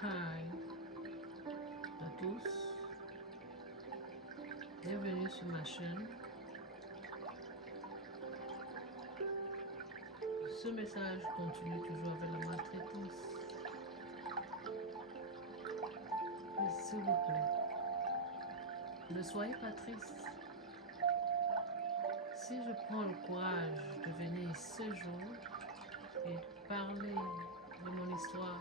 Hi à tous, bienvenue sur ma chaîne. Ce message continue toujours avec la maltraitance. Mais s'il vous plaît, ne soyez pas triste. Si je prends le courage de venir ce jour et parler de mon histoire,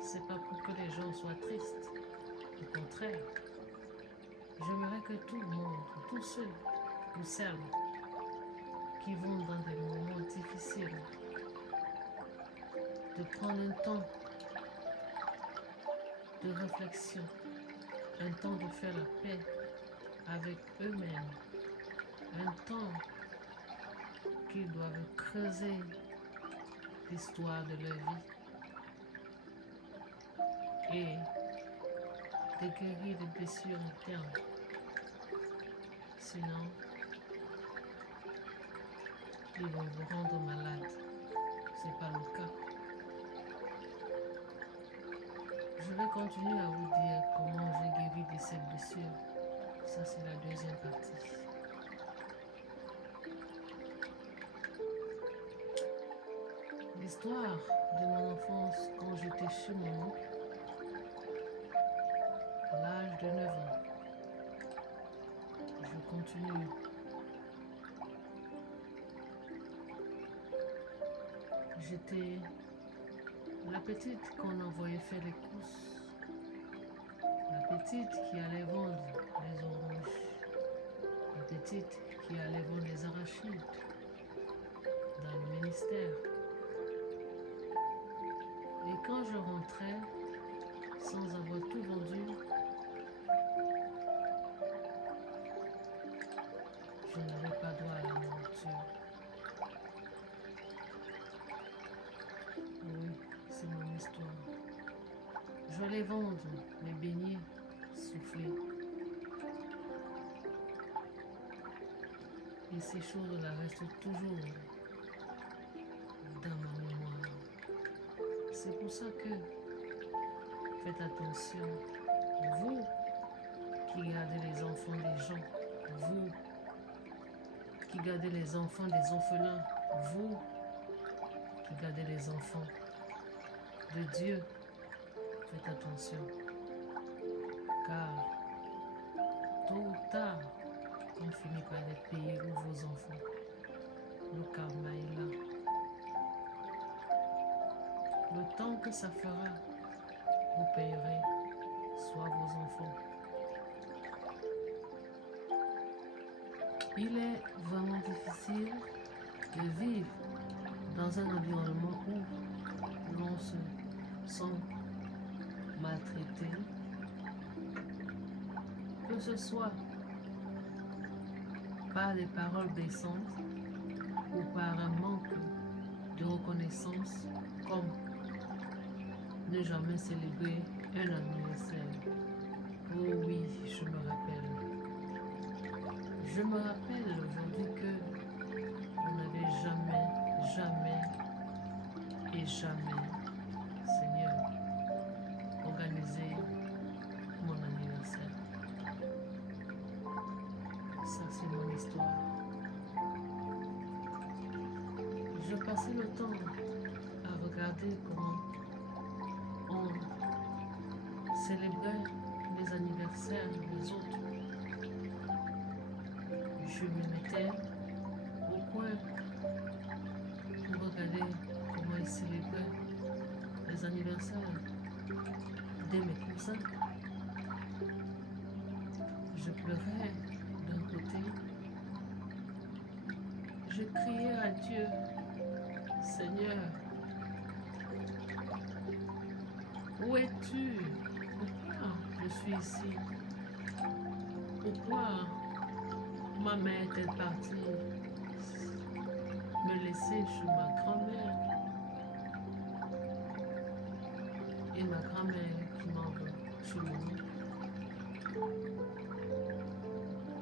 c'est pas pour que les gens soient tristes. Au contraire, j'aimerais que tout le monde, tous ceux ou celles qui vont dans des moments difficiles, de prendre un temps de réflexion, un temps de faire la paix avec eux-mêmes, un temps qu'ils doivent creuser l'histoire de leur vie et de guérir des blessures internes. Sinon, ils vont vous rendre malade. Ce n'est pas le cas. Je vais continuer à vous dire comment j'ai guéri de ces blessures. Ça, c'est la deuxième partie. L'histoire de mon enfance quand j'étais chez mon oncle, à l'âge de 9 ans. Je continue. J'étais la petite qu'on envoyait faire les courses, la petite qui allait vendre les oranges, la petite qui allait vendre les arachides dans le ministère. Et quand je rentrais, sans avoir tout vendu, je n'avais pas droit à la nourriture. Oui, c'est mon histoire. Je allais vendre mes beignets soufflés. Et ces choses-là restent toujours dans ma mémoire. C'est pour ça que faites attention, vous qui gardez les enfants des gens, vous qui gardez les enfants des orphelins, vous qui gardez les enfants de Dieu, faites attention, car tôt ou tard, on finit par les payer ou vos enfants. Le karma est là. Le temps que ça fera, vous payerez soit vos enfants. Il est vraiment difficile de vivre dans un environnement où l'on se sent maltraité, que ce soit par des paroles blessantes ou par un manque de reconnaissance, comme ne jamais célébrer un anniversaire. Oh oui, je me rappelle. Je me rappelle aujourd'hui que on n'avait jamais et jamais, Seigneur, organisé mon anniversaire. Ça, c'est mon histoire. Je passais le temps à regarder comment on célébrait les anniversaires des autres. Je me mettais au coin pour regarder comment ils célébraient les anniversaires de mes cousins. Je pleurais d'un côté. Je criais à Dieu, Seigneur, où es-tu? Pourquoi je suis ici? Pourquoi ma mère est-elle partie me laisser chez ma grand-mère? Et ma grand-mère qui m'envoie chez mon oncle.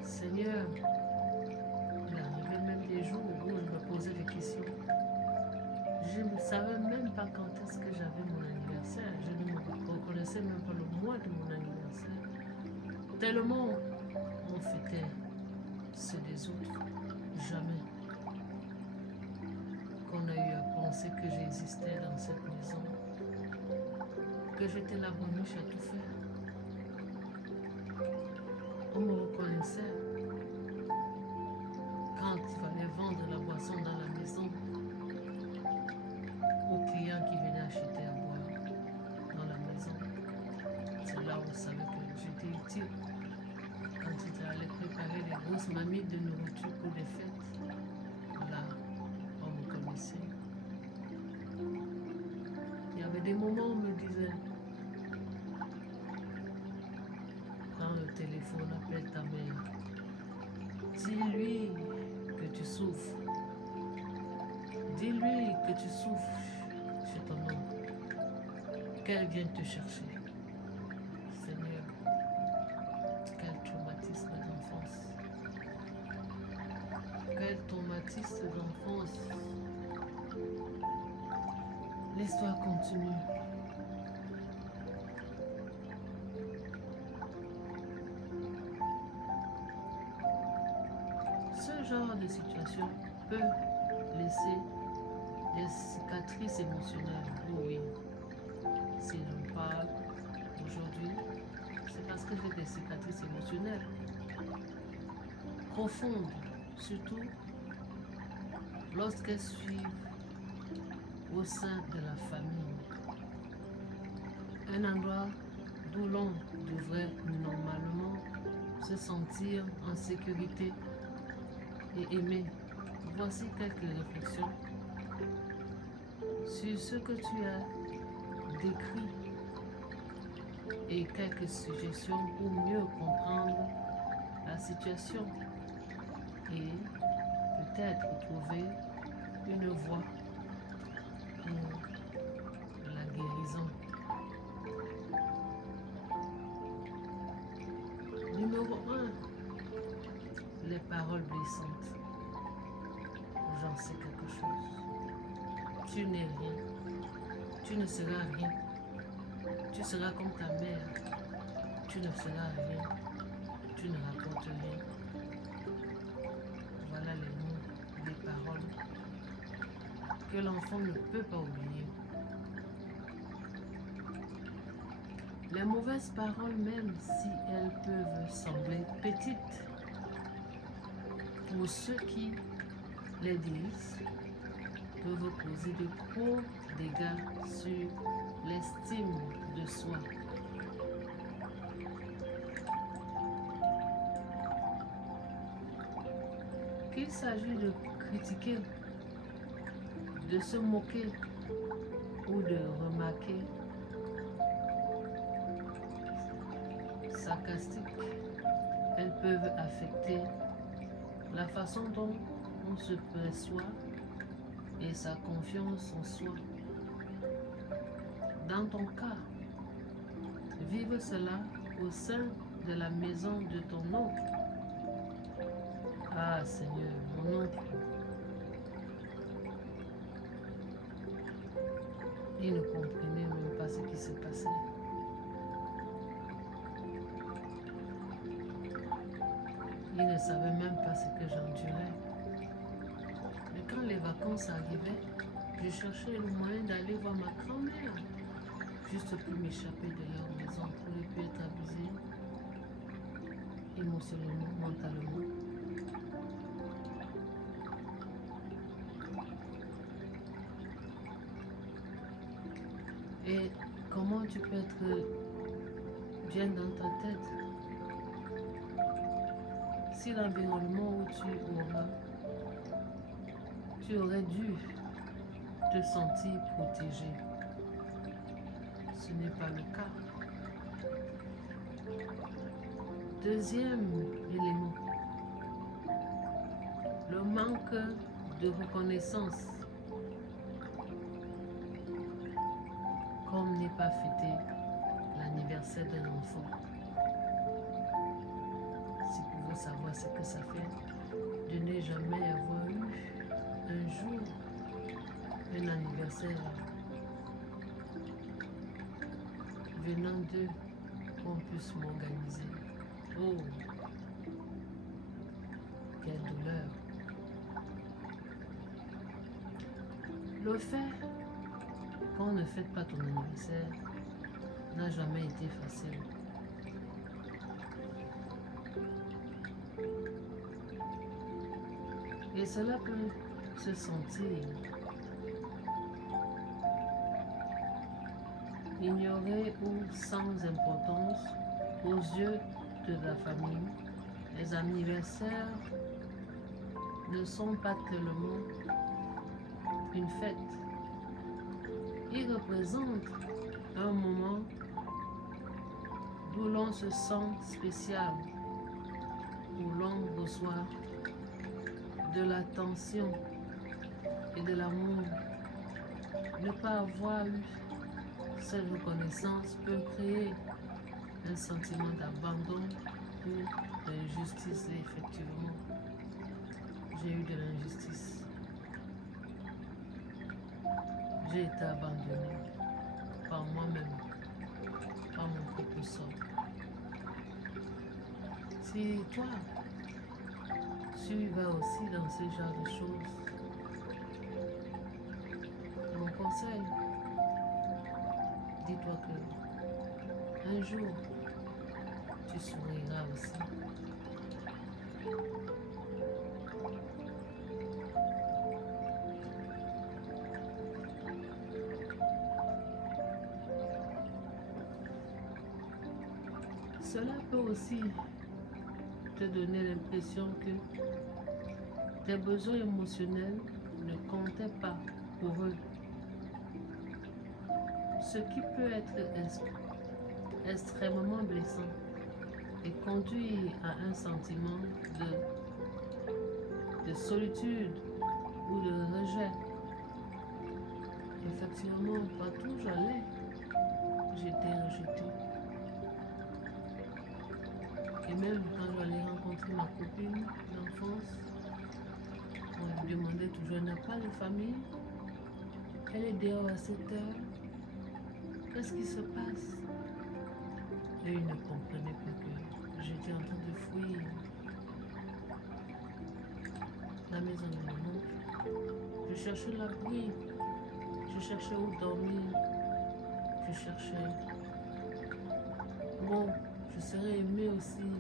Seigneur, il arrivait même des jours où je me posais des questions. Je ne savais même pas quand est-ce que j'avais mon anniversaire. anniversaire. Je ne me reconnaissais même pas le mois de mon anniversaire. Tellement on fêtait ceux des autres. Jamais qu'on a eu à penser que j'existais dans cette maison, que j'étais la bonniche à tout faire. On me reconnaissait quand il fallait vendre la boisson dans la maison aux clients qui venaient acheter à boire dans la maison. C'est là où on savait que j'étais utile. Quand il allait préparer les grosses mamites de nourriture pour des fêtes, là, on me connaissait. Il y avait des moments où on me disait, prends le téléphone, appelle ta mère. Dis-lui que tu souffres. Dis-lui que tu souffres chez ton oncle. Qu'elle vienne te chercher. Seigneur, quel traumatisme d'enfance. Quel traumatisme d'enfance. L'histoire continue. Ce genre de situation peut laisser des cicatrices émotionnelles. Oui, si je parle aujourd'hui, c'est parce que j'ai des cicatrices émotionnelles profondes, surtout lorsqu'elles suivent au sein de la famille. Un endroit d'où l'on devrait normalement se sentir en sécurité et aimer. Voici quelques réflexions sur ce que tu as décrit et quelques suggestions pour mieux comprendre la situation et peut-être trouver une voie pour la guérison. Numéro 1, les paroles blessantes. J'en sais quelque chose. Tu n'es rien. Tu ne seras rien. Tu seras comme ta mère. Tu ne seras rien. Tu ne rapportes rien. Voilà les mots, les paroles que l'enfant ne peut pas oublier. Les mauvaises paroles, même si elles peuvent sembler petites, pour ceux qui les disent, peuvent causer de gros dégâts sur l'estime de soi. Qu'il s'agit de critiquer, de se moquer ou de remarquer, sarcastiques, elles peuvent affecter la façon dont on se perçoit et sa confiance en soi. Dans ton cas, vive cela au sein de la maison de ton oncle. Ah Seigneur, mon oncle, il ne comprenait même pas ce qui se passait. Il ne savait même pas ce que j'endurais. Mais quand les vacances arrivaient, je cherchais le moyen d'aller voir ma grand-mère, juste pour m'échapper de leur maison, pour ne plus être abusée émotionnellement, mentalement. Et comment tu peux être bien dans ta tête si l'environnement où tu aurais dû te sentir protégé. Ce n'est pas le cas. Deuxième élément, le manque de reconnaissance. Comme n'est pas fêté l'anniversaire d'un enfant. Si vous voulez savoir ce que ça fait de ne jamais avoir eu un jour un anniversaire venant d'eux qu'on puisse m'organiser. Oh, quelle douleur. Le fait qu'on ne fête pas ton anniversaire n'a jamais été facile. Et cela peut se sentir ignoré ou sans importance aux yeux de la famille. Les anniversaires ne sont pas tellement une fête. Ils représentent un moment où l'on se sent spécial, où l'on reçoit de l'attention et de l'amour. Ne pas avoir eu cette reconnaissance peut créer un sentiment d'abandon ou d'injustice. Et effectivement, j'ai eu de l'injustice. J'ai été abandonnée par moi-même, par mon propre sort. Si toi, tu vas aussi dans ce genre de choses, mon conseil, dis-toi que un jour, tu souriras aussi. Cela peut aussi te donner l'impression que tes besoins émotionnels ne comptaient pas pour eux, ce qui peut être extrêmement blessant et conduire à un sentiment de solitude ou de rejet. Effectivement, partout où j'allais, j'étais rejetée. Et même quand j'allais rencontrer ma copine d'enfance, on lui demandait toujours, elle n'a pas de famille, elle est dehors à 7 heures, qu'est-ce qui se passe? Et ils ne comprenaient pas que j'étais en train de fuir la maison de mon oncle. Je cherchais l'abri, je cherchais où dormir, je cherchais. Bon, je serais aimée aussi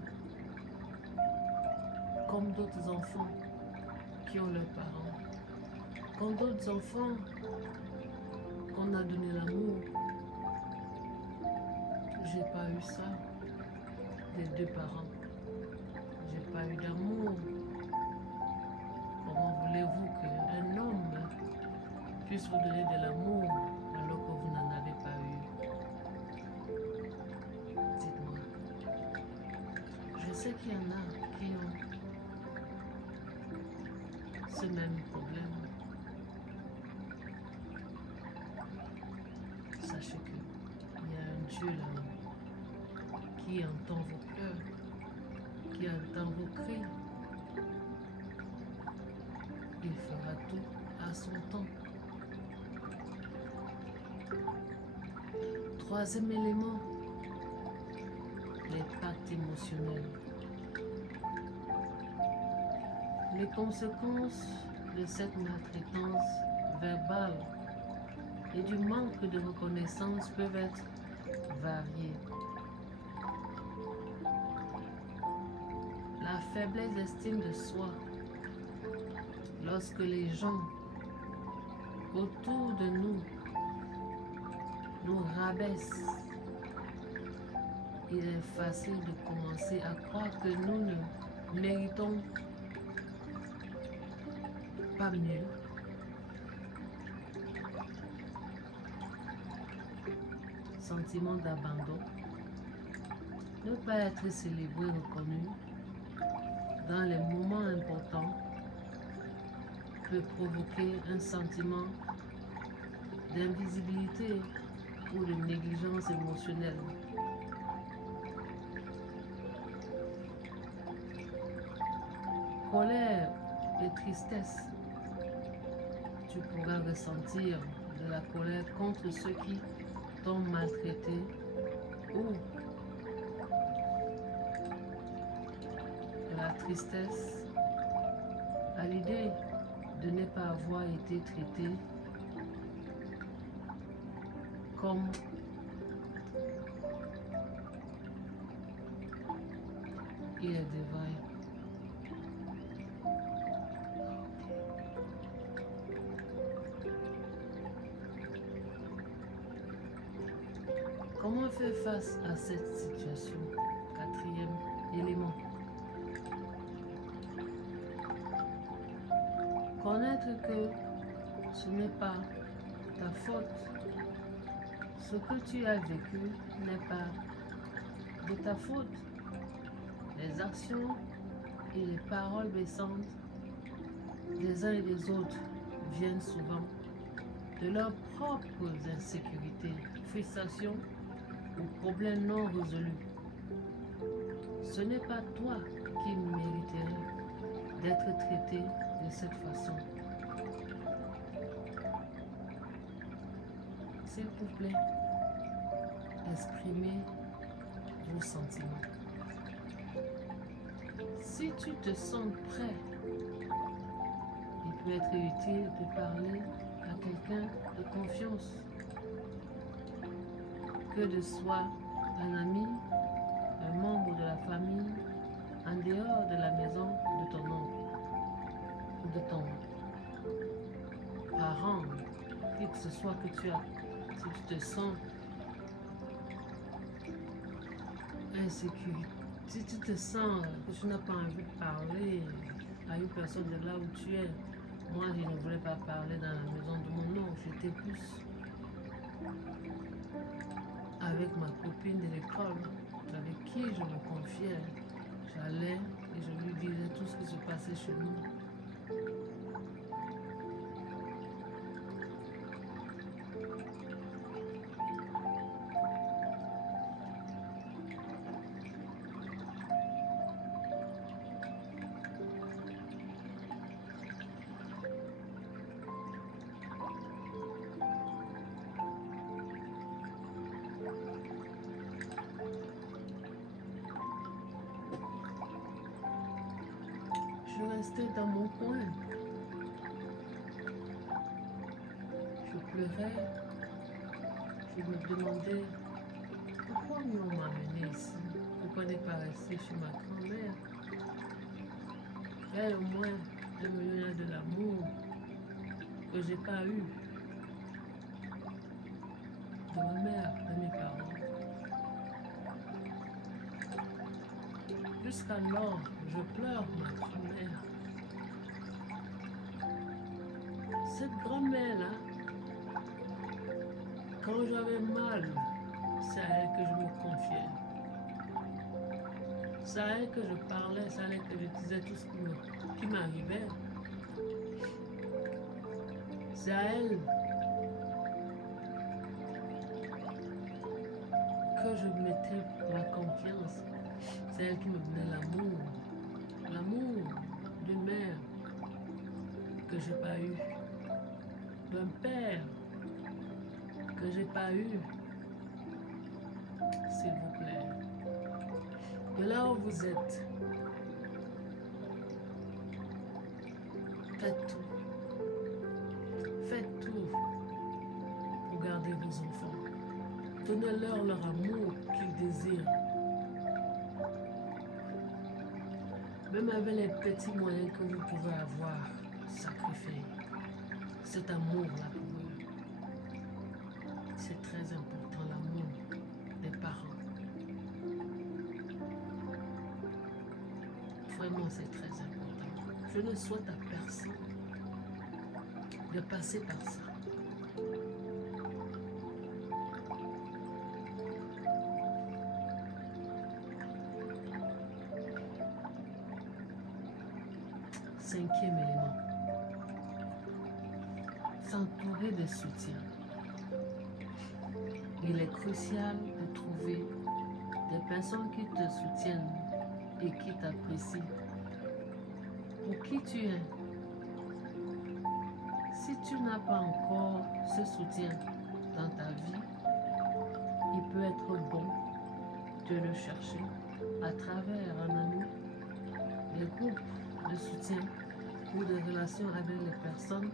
comme d'autres enfants qui ont leurs parents, comme d'autres enfants qu'on a donné l'amour. J'ai pas eu ça des deux parents. J'ai pas eu d'amour. Comment voulez-vous qu'un homme puisse vous donner de l'amour alors que vous n'en avez pas eu? Dites-moi. Je sais qu'il y en a qui ont ce même problème. Sachez qu'il y a un Dieu là-haut qui entend vos pleurs, qui entend vos cris. Il fera tout à son temps. Troisième élément, les pactes émotionnels. Les conséquences de cette maltraitance verbale et du manque de reconnaissance peuvent être variées. La faiblesse d'estime de soi, lorsque les gens autour de nous nous rabaissent, il est facile de commencer à croire que nous ne méritons pas mieux. Sentiment d'abandon, ne pas être célébré, reconnu dans les moments importants peut provoquer un sentiment d'invisibilité ou de négligence émotionnelle. Colère et tristesse. Tu pourras ressentir de la colère contre ceux qui t'ont maltraité ou de la tristesse à l'idée de ne pas avoir été traité comme il est devrait. Comment faire face à cette situation? Quatrième élément. Connaître que ce n'est pas ta faute. Ce que tu as vécu n'est pas de ta faute. Les actions et les paroles blessantes des uns et des autres viennent souvent de leurs propres insécurités, frustrations ou problèmes non résolus. Ce n'est pas toi qui mériterais d'être traité de cette façon. S'il vous plaît, exprimez vos sentiments. Si tu te sens prêt, il peut être utile de parler à quelqu'un de confiance, que de soit un ami, un membre de la famille, en dehors de la maison de ton oncle ou de ton parent, qui que ce soit que tu as, si tu te sens insécure, si tu te sens que tu n'as pas envie de parler à une personne de là où tu es. Moi, je ne voulais pas parler dans la maison de mon oncle, j'étais plus avec ma copine de l'école, avec qui je me confiais. J'allais et je lui disais tout ce qui se passait chez nous. Je restais dans mon coin. Je pleurais. Je me demandais pourquoi on m'a amené ici. Pourquoi n'est pas resté chez ma grand-mère. Elle, au moins, elle me donnait de l'amour que j'ai pas eu de ma mère, de mes parents. Jusqu'alors, je pleure ma grand-mère. Cette grand-mère-là, quand j'avais mal, c'est à elle que je me confiais. C'est à elle que je parlais, c'est à elle que je disais tout ce qui m'arrivait. C'est à elle que je mettais ma confiance. C'est elle qui me donnait l'amour. L'amour d'une mère que j'ai pas eu. D'un père que j'ai pas eu. S'il vous plaît. De là où vous êtes, faites tout. Faites tout pour garder vos enfants. Donnez-leur leur amour qu'ils désirent. Même avec les petits moyens que vous pouvez avoir, sacrifiez cet amour-là pour eux. C'est très important, l'amour des parents. Vraiment, c'est très important. Je ne souhaite à personne de passer par ça. Cinquième élément. S'entourer de soutien. Il est crucial de trouver des personnes qui te soutiennent et qui t'apprécient pour qui tu es. Si tu n'as pas encore ce soutien dans ta vie, il peut être bon de le chercher à travers un ami, des groupes de soutien ou des relations avec les personnes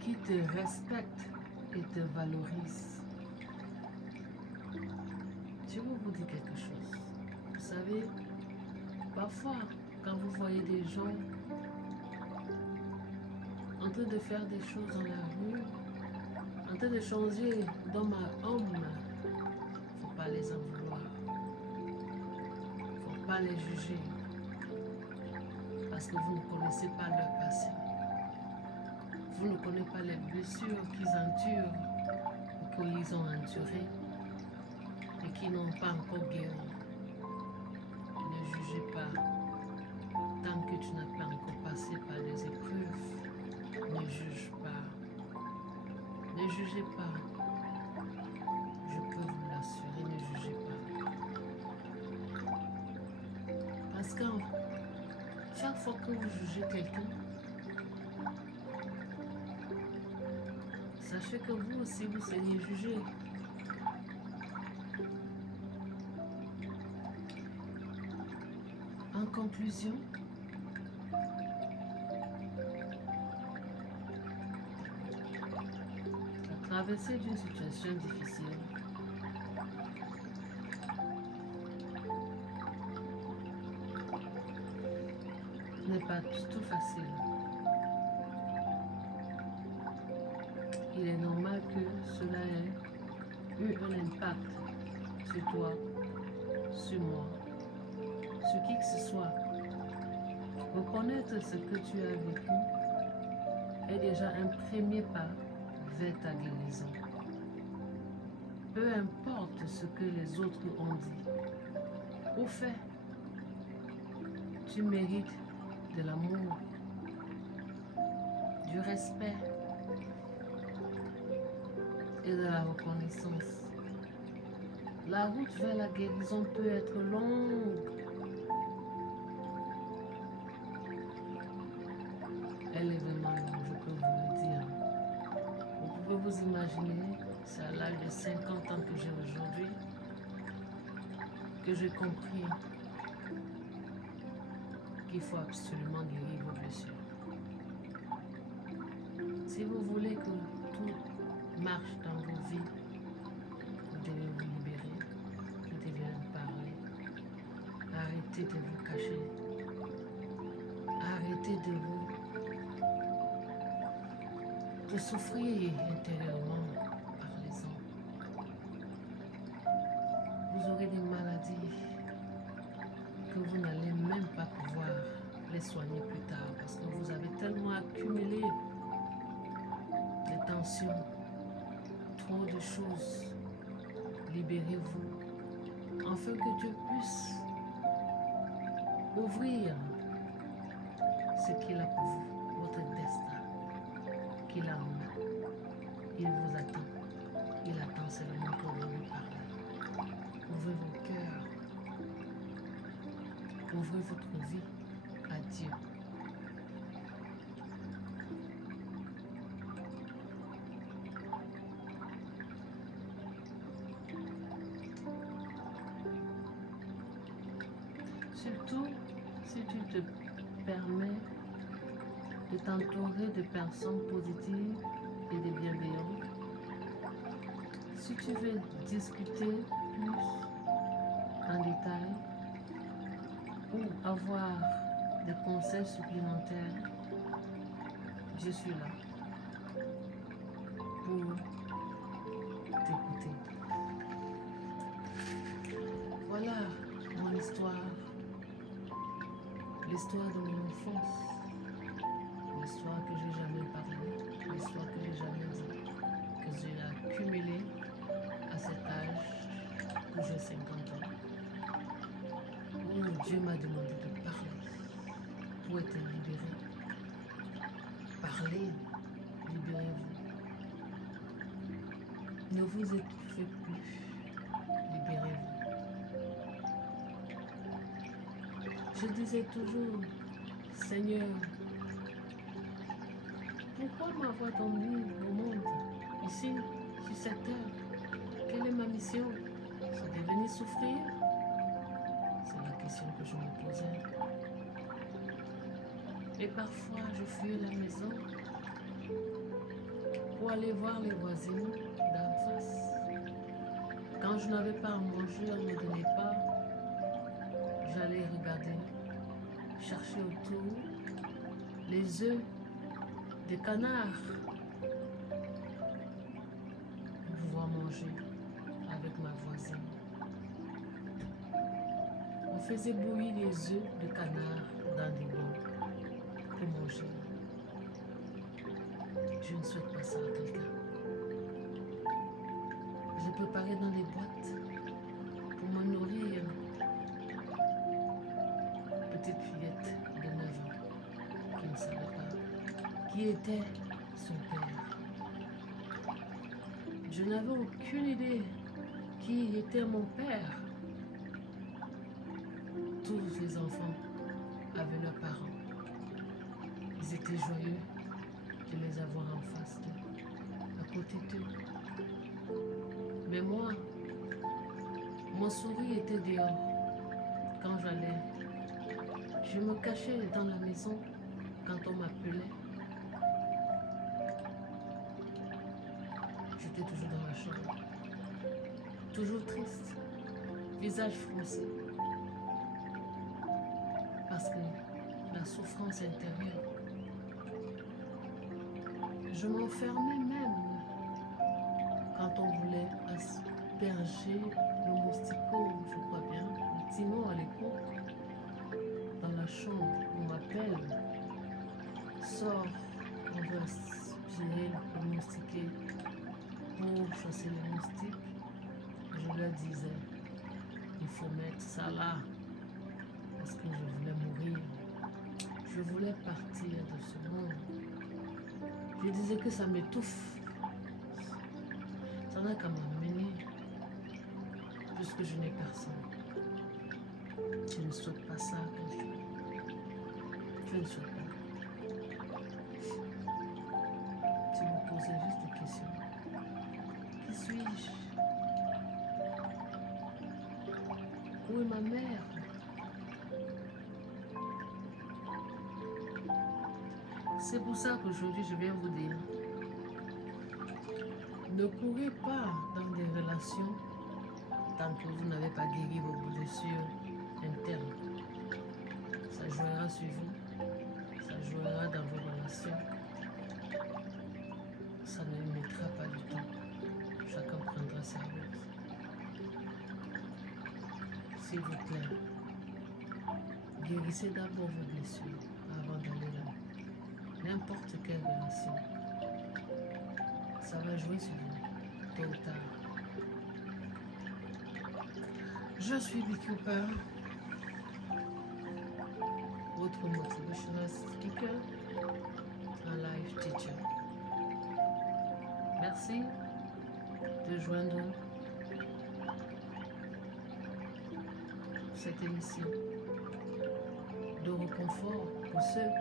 qui te respectent et te valorisent. Je vais vous dire quelque chose. Vous savez, parfois, quand vous voyez des gens en train de faire des choses dans la rue, en train de changer d'homme à homme, il ne faut pas les en vouloir. Il ne faut pas les juger. Parce que vous ne connaissez pas leur passé. Vous ne connaissez pas les blessures qu'ils endurent ou qu'ils ont endurées et qui n'ont pas encore guéri. Ne jugez pas. Tant que tu n'as pas encore passé par des épreuves, ne juge pas. Ne jugez pas. Je peux vous l'assurer, ne jugez pas. Parce que chaque fois que vous jugez quelqu'un, sachez que vous aussi, vous seriez jugé. En conclusion, la traversée d'une situation difficile n'est pas du tout facile. Il est normal que cela ait eu un impact sur toi, sur moi, sur qui que ce soit. Reconnaître ce que tu as vécu est déjà un premier pas vers ta guérison. Peu importe ce que les autres ont dit ou fait, tu mérites de l'amour, du respect et de la reconnaissance. La route vers la guérison peut être longue. Elle est vraiment longue, je peux vous le dire. Vous pouvez vous imaginer, c'est à l'âge de 50 ans que j'ai aujourd'hui que j'ai compris qu'il faut absolument guérir vos blessures. Si vous voulez que tout marche dans vos vies, vous devez vous libérer, vous devez en parler. Arrêtez de vous cacher. Arrêtez de souffrir intérieurement. Parlez-en. Vous aurez des maladies que vous n'allez même pas pouvoir les soigner plus tard parce que vous avez tellement accumulé de tensions, trop de choses. Libérez-vous afin que Dieu puisse ouvrir ce qu'il a pour vous, votre destin qu'il a en main. Il vous attend. Il attend seulement que vous lui parlez. Ouvrez vos cœurs. Ouvrez votre vie à Dieu. Surtout si tu te permets de t'entourer de personnes positives et de bienveillantes. Si tu veux discuter plus en détail ou avoir des conseils supplémentaires, je suis là pour t'écouter. Voilà mon histoire, l'histoire de mon enfance, l'histoire que j'ai jamais parlé, l'histoire que j'ai jamais dit, que j'ai accumulée à cet âge où j'ai 50 ans, où Dieu m'a demandé de parler pour être libéré. Parlez, libérez-vous. Ne vous étouffez plus, libérez-vous. Je disais toujours, Seigneur, pourquoi m'avoir donné au monde, ici, sur cette terre? Quelle est ma mission? C'est de venir souffrir? C'est la question que je me posais. Et parfois, je fuyais la maison pour aller voir les voisines d'en face. Quand je n'avais pas à manger, on ne me donnait pas. J'allais regarder, chercher autour les œufs des canards pour pouvoir manger avec ma voisine. On faisait bouillir les œufs de canard dans des bols pour manger. Je ne souhaite pas ça à quelqu'un. Je préparais dans des boîtes pour me nourrir. Petite fillette de 9 ans qui ne savait pas qui était son père. Je n'avais aucune idée qui était mon père. Tous les enfants avaient leurs parents. Ils étaient joyeux de les avoir en face d'eux, à côté d'eux. Mais moi, mon sourire était dehors. Quand j'allais, je me cachais dans la maison quand on m'appelait. J'étais toujours dans ma chambre, toujours triste, visage froncé, parce que la souffrance intérieure. Je m'enfermais même quand on voulait asperger le moustiquaire, je crois bien, le timon à l'époque. Dans la chambre, on m'appelle, sors, on veut aspirer le moustiquaire pour chasser les moustiques. Je leur disais, il faut mettre ça là, parce que je voulais mourir. Je voulais partir de ce monde. Je disais que ça m'étouffe. Ça n'a qu'à m'amener, puisque je n'ai personne. Je ne souhaite pas ça à quelqu'un. Je ne souhaite pas. Tu me posais juste des questions. Qui suis-je? Où est ma mère? C'est pour ça qu'aujourd'hui, je viens vous dire, ne courez pas dans des relations tant que vous n'avez pas guéri vos blessures internes. Ça jouera sur vous, ça jouera dans vos relations. Ça ne le mettra pas du tout. Chacun prendra sa route. S'il vous plaît, guérissez d'abord vos blessures avant d'aller là. N'importe quelle relation, ça va jouer sur vous, tôt ou tard. Je suis Bee Cooper, votre motivational speaker, un life teacher. Merci de joindre cette émission de réconfort pour ceux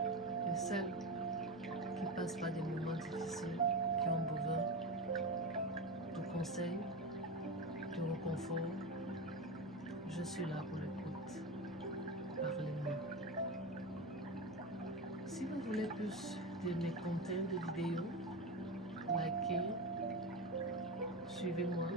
et celles qui passent par des moments difficiles, qui ont besoin de conseils, de réconfort. Je suis là pour l'écoute. Parlez-moi. Si vous voulez plus de mes contenus de vidéos, likez, suivez-moi